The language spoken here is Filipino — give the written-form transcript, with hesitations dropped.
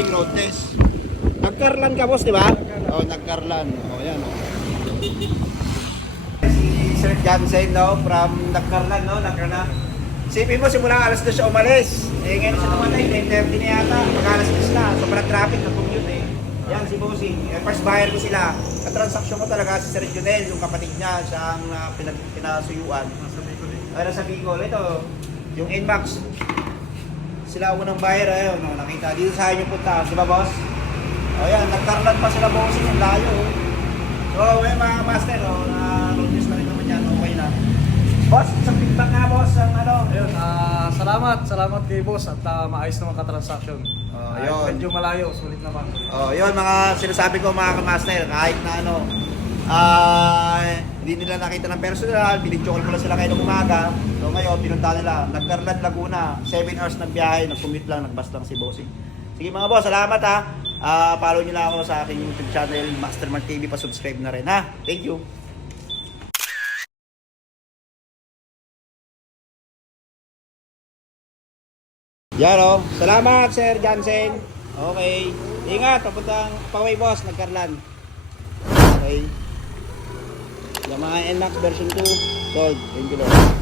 bossing road test. Nagkarlan ka boss, di ba? Oo, nagkarlan. O, yan o. Si Sir Jansen, no? From Nagkarlan, no? Nagkarlan. Sipin mo, simula alas 2 siya umalis. Eh, ngayon siya namatay, 10:30 na yata. Mag-alas 10 na. Sobrang traffic na commute eh. Yan si bossing. Eh, first buyer ko sila. Katransaksyon ko talaga si Sir Junel, yung kapatid niya, siya ang pinasuyuan. Nasa Bicol. Ito, yung Nmax. Sila unang buyer, ayun, no, nakita. Dito sa akin yung punta, di ba boss? O yan, nagkarlan pa sila bossing, yung layo. So, mga master, na-notice na rin naman yan, okay na. Boss, isang feedback nga boss, ang ano. Ayun, salamat kay boss at maayos naman ka-transaction. Ayun. Medyo malayo, sulit naman. Yun, mga sinasabi ko mga kamaster, kahit na ano, hindi nila nakita ng personal, binidjokol ko lang sila kayo ng umaga. So ngayon, pinunta nila, Nagkarlan, Laguna, 7 hours ng biyahe, nag-commute lang, nagbas lang si bossing. Sige mga boss, salamat ha. Follow nyo lang ako sa aking YouTube channel, Masterman TV, pa-subscribe na rin ha. Thank you. Yan o. Salamat Sir Jansen. Okay. Ingat, papuntang Paway boss, Nagkarlan. Okay. Yung mga NMAX version 2, sold. Thank you Lord.